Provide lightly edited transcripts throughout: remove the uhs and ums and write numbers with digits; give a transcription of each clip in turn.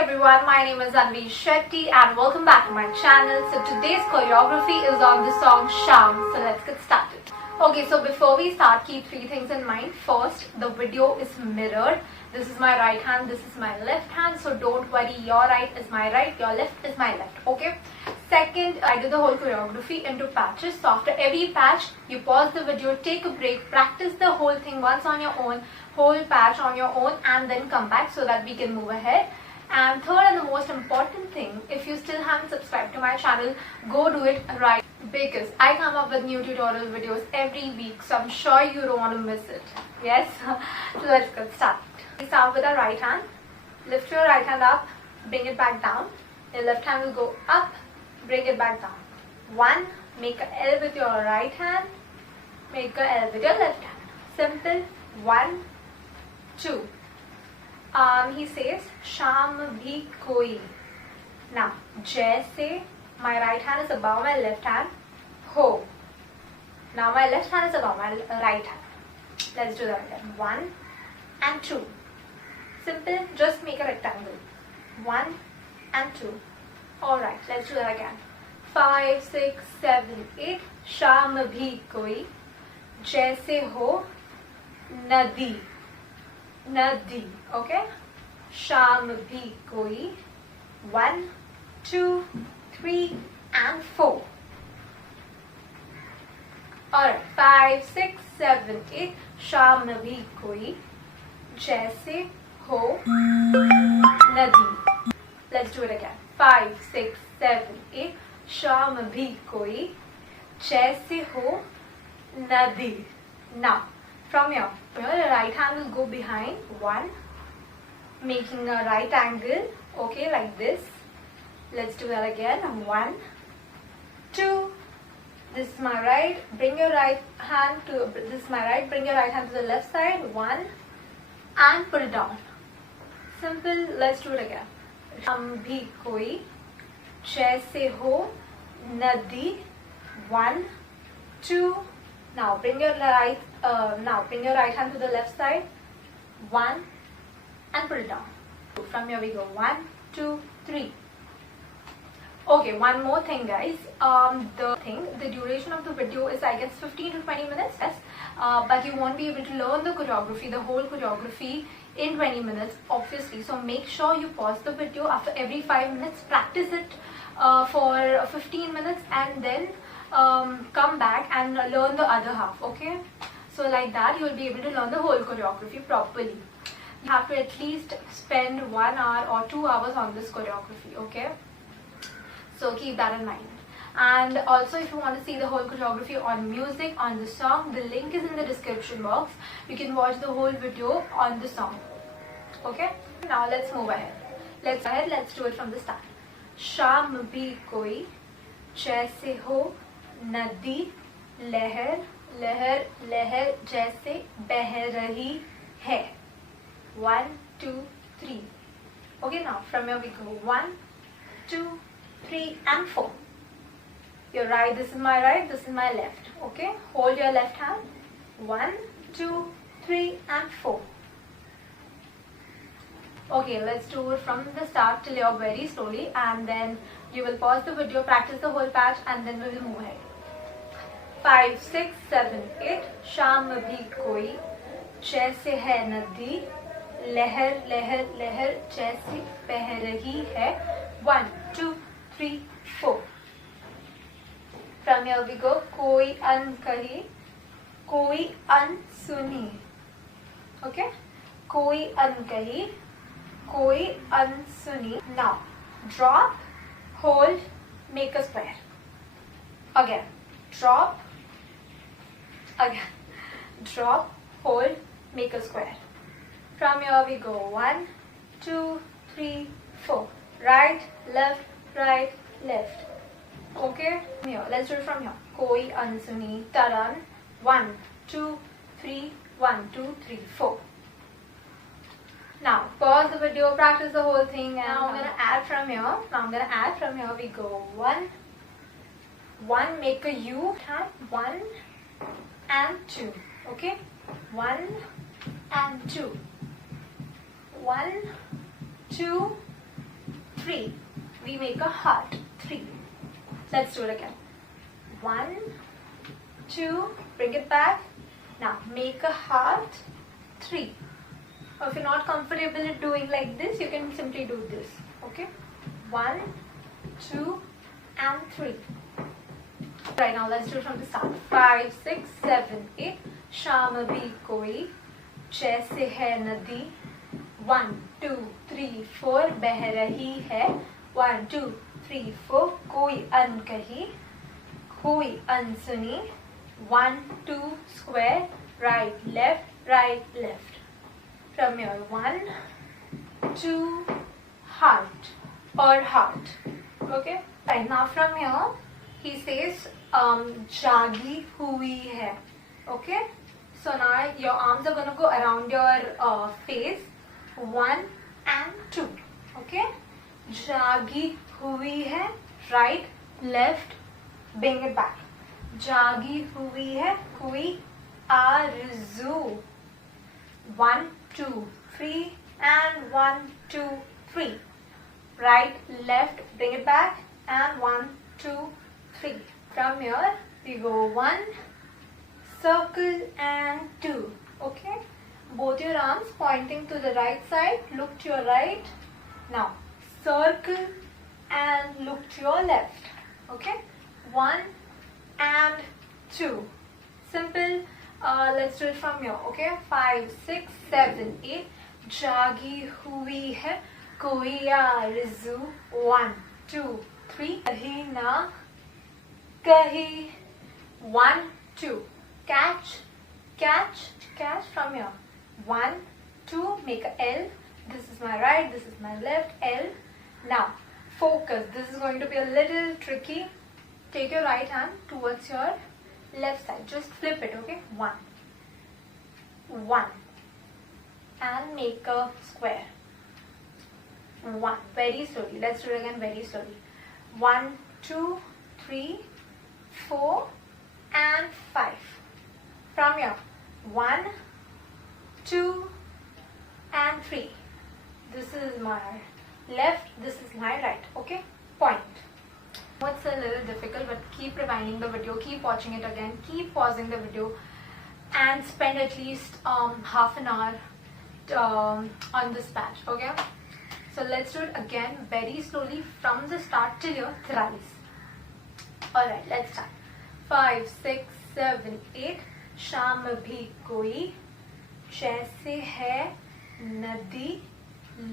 everyone, my name is Anvi Shetty and welcome back to my channel. So today's choreography is on the song Shaam. So let's get started. Okay, so before we start, keep three things in mind. First, the video is mirrored. This is my right hand, this is my left hand. So don't worry, your right is my right, your left is my left. Okay. Second, I do the whole choreography into patches. So after every patch, you pause the video, take a break, practice the whole thing once on your own, whole patch on your own, and then come back so that we can move ahead. And third and the most important thing, if you still haven't subscribed to my channel, go do it right, because I come up with new tutorial videos every week, so I'm sure you don't want to miss it. Yes? So let's get started. We start with our right hand. Lift your right hand up, bring it back down. Your left hand will go up, bring it back down. 1, make a L with your right hand, make a L with your left hand. Simple. 1, 2. He says Shaam bhi koi. Now, jaise my right hand is above my left hand, ho. Now my left hand is above my right hand. Let's do that again. 1 and 2. Simple, just make a rectangle. 1 and 2. Alright, let's do that again. 5, 6, 7, 8. Shaam bhi koi. Jaise ho nadi. Nadi. Okay? Shaam bhi koi. 1, 2, 3 and 4. Alright, 5, 6, 7, 8. Shaam bhi koi. Jaise ho nadi. Let's do it again. 5, 6, 7, 8. Shaam bhi koi. Jaise ho nadi. Now, from here, your right hand will go behind. 1, making a right angle. Okay, like this. Let's do that again. 1, 2. This is my right. Bring your right hand to. This is my right. Bring your right hand to the left side. 1, and put it down. Simple. Let's do it again. Shaam bhi koi. Jaise ho nadi. 1, 2. Now bring your right. Bring your right hand to the left side. 1, and put it down. From here we go. 1, 2, 3. Okay, one more thing, guys. The duration of the video is, I guess, 15 to 20 minutes. Yes, but you won't be able to learn the choreography, the whole choreography, in 20 minutes, obviously. So make sure you pause the video after every 5 minutes, practice it for 15 minutes, and then come back and learn the other half. Okay, so like that you will be able to learn the whole choreography properly. You have to at least spend 1 hour or 2 hours on this choreography. Okay, so keep that in mind. And also, if you want to see the whole choreography on music, on the song, the link is in the description box. You can watch the whole video on the song. Okay, now let's move ahead. Let's do it from the start. Shaam bhi koi. Jaise ho nadi. Lehar lehar lehar jaise beh rahi hai. 1, 2, 3. Okay, now from here we go. 1, 2, 3 and 4. Your right, this is my right, this is my left. Okay, hold your left hand. 1, 2, 3 and 4. Okay, let's do it from the start till you're very slowly, and then you will pause the video, practice the whole patch, and then we will move ahead. 5, 6, 7, 8. Shaam bhi koi. Jaise hai nadi. Lehar lehar lehar jaise beh rahi hai. 1, 2, 3, 4. From here we go. Koi an kahi, koi an suni. Okay, koi an kahi, koi an suni. Now drop, hold, make a square. Again, drop, again, drop, hold, make a square. From here we go. 1, 2, 3, 4. Right, left, right, left. Okay, here, let's do it from here. Koi ansuni taran. 1, 2, 3, 1, 2, 3, 4. Now pause the video, practice the whole thing, and now I'm gonna add from here. We go 1, make a U, 1 and 2. Okay, 1 and 2. 1, 2, 3. We make a heart. 3. Let's do it again. 1, 2. Bring it back. Now make a heart. 3. Or if you're not comfortable in doing like this, you can simply do this. Okay. 1, 2, and 3. Right, now let's do it from the start. 5, 6, 7, 8. शाम भी कोई जैसे है नदी. 1, 2, 3, 4. बह रही है. 1, 2, 3, 4. कोई अनकही, कोई अनसुनी. 1, 2, square. Right, left. From here, 1, 2, heart or heart. Okay. Right, now from here, he says जागी हुई है. Okay. So now your arms are gonna go around your face. 1 and 2. Okay. जागी हुई है. Right, left. Bring it back. जागी हुई है कोई आरज़ू. 1, 2, 3 and 1, 2, 3. Right, left. Bring it back and 1, 2, 3. From here we go 1, circle and 2. Okay. Both your arms pointing to the right side. Look to your right. Now circle and look to your left. Okay. 1 and 2. Simple. Let's do it from here. Okay. 5, 6, 7, 8. जागी हुई है कोई आरज़ू. 1, 2, 3. कहीं ना कहीं. 1, 2. Catch from here. 1, 2. Make a L. This is my right, this is my left. L. Now focus. This is going to be a little tricky. Take your right hand towards your left side. Just flip it. Okay. 1, 1. And make a square. 1. Very slowly. Let's do it again very slowly. 1, 2, 3, 4 and 5. From here. 1, 2 and 3. This is my left. This is my right. Okay. Point. It's a little difficult, but keep rewinding the video. Keep watching it again. Keep pausing the video. And spend at least half an hour on this patch. Okay. So let's do it again very slowly from the start till your thrice. Alright, let's start. 5, 6, 7, 8. शाम भी कोई जैसे है नदी.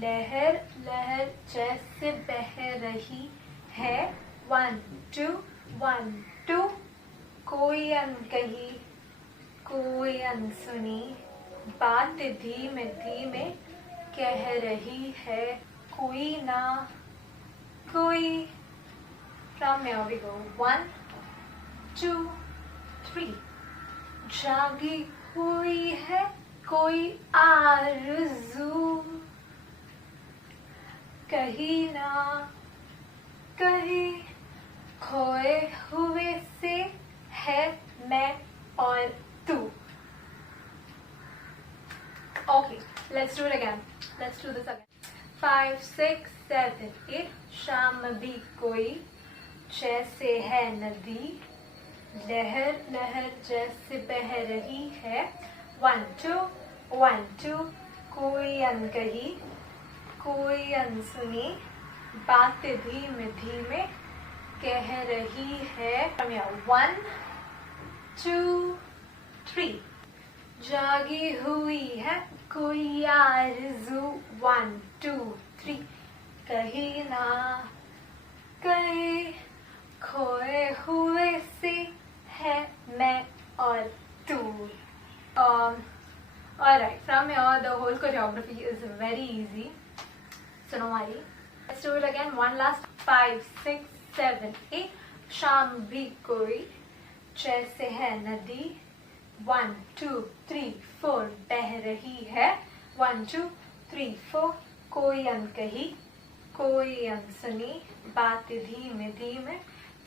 लहर लहर जैसे बह रही है. 1, 2, 1, 2. कोई अनकही, कोई अनसुनी. बात धीमे धीमे कह रही है कोई ना कोई. From here we go. 1, 2, 3. जागी हुई है कोई आरज़ू. कहीं ना कहीं खोए हुए से है मैं और तू. Okay, let's do it again. Let's do this again. 5, 6, 7, 8. शाम भी कोई जैसे है नदी. लहर लहर जैसे बह रही है. 1, 2, 1, 2. कोई अनकही, कोई अनसुनी. बातें धीमे धीमे कह रही है. 1, 2, 3. जागी हुई है कोई आरज़ू. 1, 2, 3. कहीं ना कहीं खोए हुए से है मैं और तू. Alright, from here the whole choreography is very easy. So no worry. Let's do it again. One last. 5, 6, 7, 8. शाम भी कोई जैसे है नदी. 1, 2, 3, 4. बह रही है. 1, 2, 3, 4. कोई अनकही, कोई अनसुनी. बातें धीमे धीमे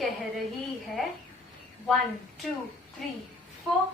कह रही है. 1, 2, 3, 4.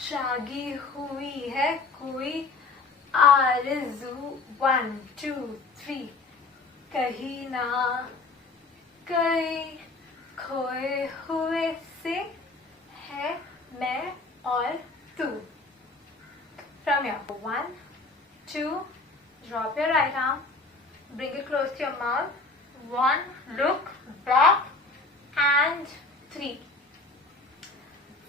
जागी हुई है कोई आरज़ू. 1, 2, 3. कहीं ना कहीं खोए हुए से है मैं और तू. From here, 1, 2, drop your right arm, bring it close to your mouth, 1, look back, and 3,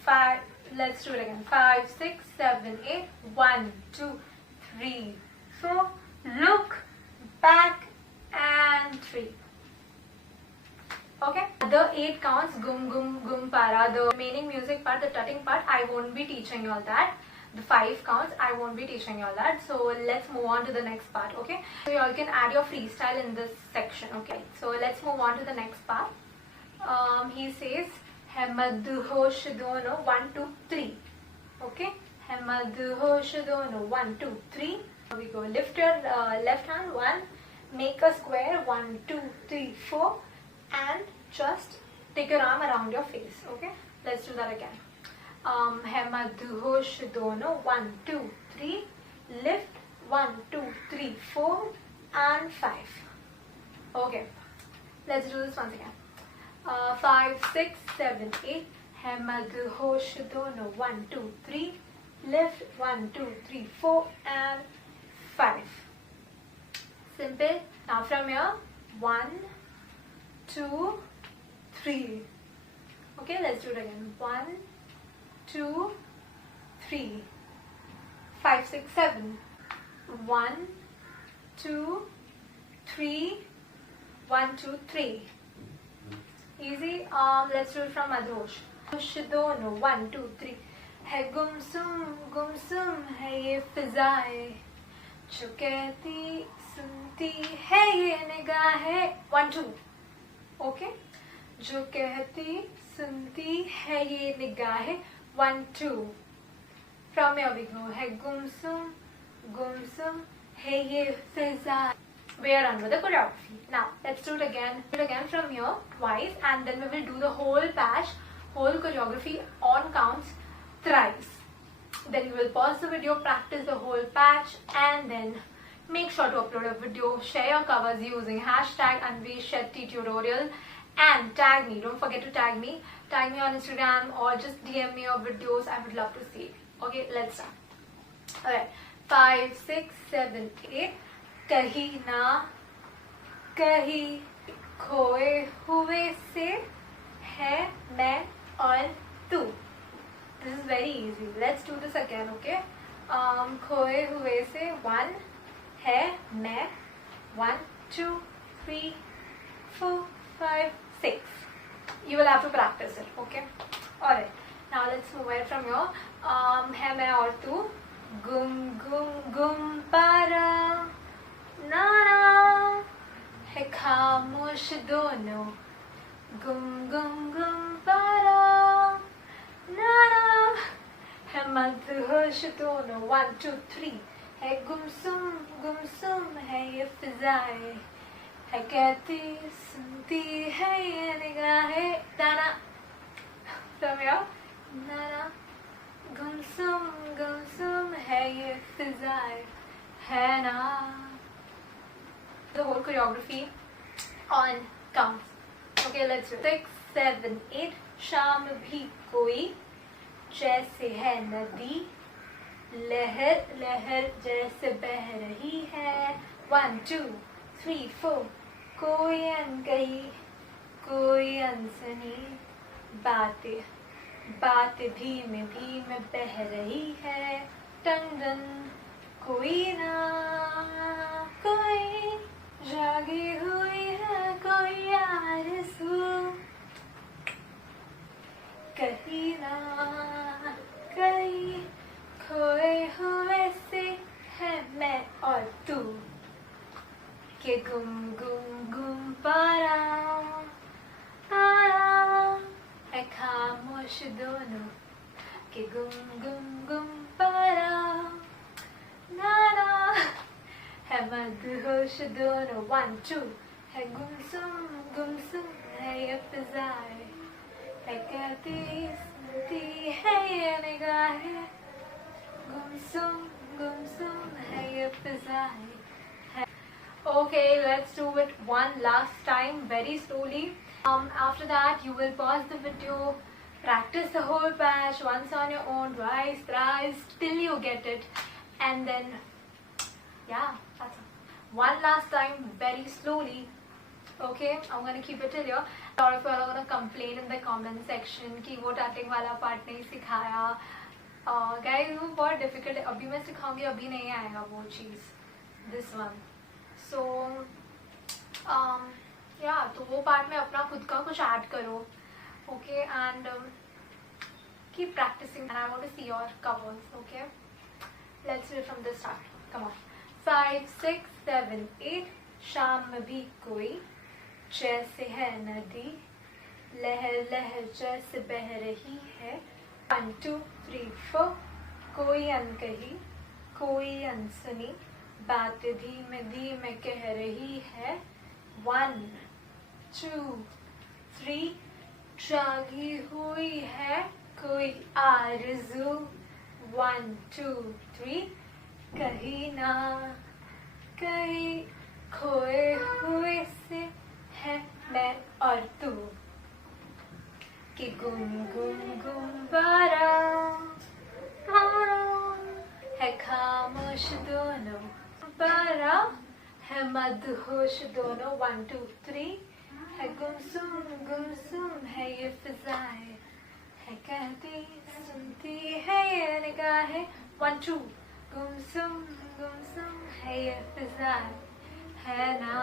5, let's do it again, 5, 6, 7, 8, 1, 2, 3, 4, look back, and 3. Okay, the 8 counts, gum gum gum para, the remaining music part, the tutting part, I won't be teaching you all that. The 5 counts, I won't be teaching you all that. So let's move on to the next part. Okay, so you all can add your freestyle in this section. Okay, so let's move on to the next part. He says है मदहोश दोनों, 1 2 3. Okay, है मदहोश दोनों, 1 2 3. Here we go. Lift your left hand, 1, make a square, 1 2 3 4, and just take your arm around your face. Okay, let's do that again. है मदहोश दोनों, 1 2 3, lift, 1 2 3 4 and 5. Okay, let's do this once again. 5 6 7 8, है मदहोश दोनों, 1 2 3, lift, 1 2 3 4 and 5. Simple. Now from here, 1 2 3. Okay, let's do it again. 1 2 3 5 6 7. 1 2 3 1 2 3. Easy. Let's do it from Madhosh. दोनों, 1 2 3. है गुमसुम है ये फिजाएं, जो कहती सुनती है ये निगाहें. 1 2. Okay, जो कहती सुनती है ये निगाहें. 1 2. From here we go. है गुमसुम है ये फिजाएं. We are on with the choreography. Now let's do it again. Do it again from here twice, and then we will do the whole patch, whole choreography on counts thrice. Then you will pause the video, practice the whole patch, and then make sure to upload a video. Share your covers using hashtag Anvi Shetty tutorial and tag me. Don't forget to tag me. Tag me on Instagram or just DM me your videos. I would love to see it. Okay, let's start. Alright, 5 6 7 8. कहीं ना कहीं खोए हुए से है मैं और तू. This is very easy. Let's do this again, okay? खोए हुए से 1 है मैं, 1 2 3 4 5 6. You will have to practice it, okay? Alright. Now let's move ahead from here. है मैं और तू. गुम गुम गुम पारा ना ना, है खामोश दोनों. गुम गुम गुम पारा ना ना, है मदहोश दोनों. 1 2 3. है गुमसुम है ये फिजाएं, है कहती सुनती है ये निगाहें. ना from here, ना गुमसुम है ये फिजाएं, है ना. The whole choreography on counts. Okay, let's do it. 6 7 8. शाम भी कोई जैसे है नदी, लहर लहर जैसे बह रही है. 1 2 3 4. कोई अनकही कोई अनसुनी बातें धीमे धीमे बह रही है. टंडन कोई ना कोई जागी हुई है कोई आरज़ू. कहीं ना कहीं खोए हुए से है मैं और तू. के गुम गुम गुम पारा है खामोश दोनों. के गुम पारा ना ना, है मदहोश दोनों. 1 2. है गुमसुम है ये फिजाएं, है कहती सुनती है ये निगाहें. गुमसुम है ये फिजाएं. Okay. Okay, let's do it one last time very slowly. After that you will pause the video, practice the whole patch once on your own, twice, thrice, till you get it, and then yeah, that's it. One last time very slowly. Okay, I'm gonna keep it till here. A lot of you are gonna complain in the comment section कि वो tutting वाला part नहीं सिखाया. Guys, वो बहुत difficult है. अभी मैं सिखाऊंगी, अभी नहीं आएगा वो चीज़. This one. So yeah, तो वो part में अपना खुद का कुछ add करो. Okay, and keep practicing. And I want to see your covers. Okay, let's do it from the start. Come on. 5, 6, 7, 8. शाम में भी कोई जैसे है नदी, लहर लहर जैसे बह रही है. 1, 2, 3, 4. कोई अनकही, कोई अनसुनी, बात धीमे धीमे कह रही है. 1, 2, 3. जागी हुई है कोई आरज़ू. 1, 2, 3. कहीं ना कहीं खोए हुए से है मैं और तू, कि गुम गुम गुम बारां है खामोश दोनों, बारां है मदहोश दोनों. 1, 2, 3. है गुमसुम है ये फिजाएं, है कहती सुनती है ये निगाहें. 1, 2. गुमसुम है ये फिजाएं है ना.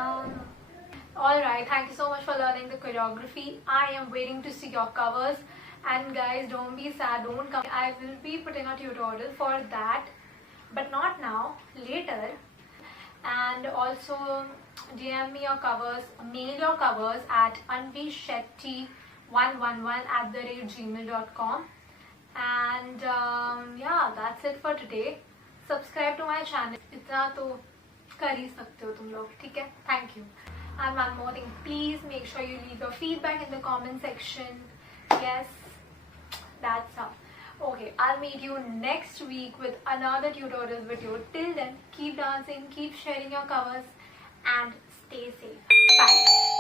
Alright, thank you so much for learning the choreography. I am waiting to see your covers. And guys, don't be sad, don't come. I will be putting a tutorial for that, but not now, later. And also DM me your covers, mail your covers at Anvi Shetty 111@gmail.com. And yeah, that's it for today. Subscribe to my channel. इतना तो कर ही सकते हो तुम लोग, ठीक है? Thank you. And one more thing, please make sure you leave your feedback in the comment section. Yes, that's all. Okay, I'll meet you next week with another tutorial video. Till then, keep dancing, keep sharing your covers, and stay safe. Bye.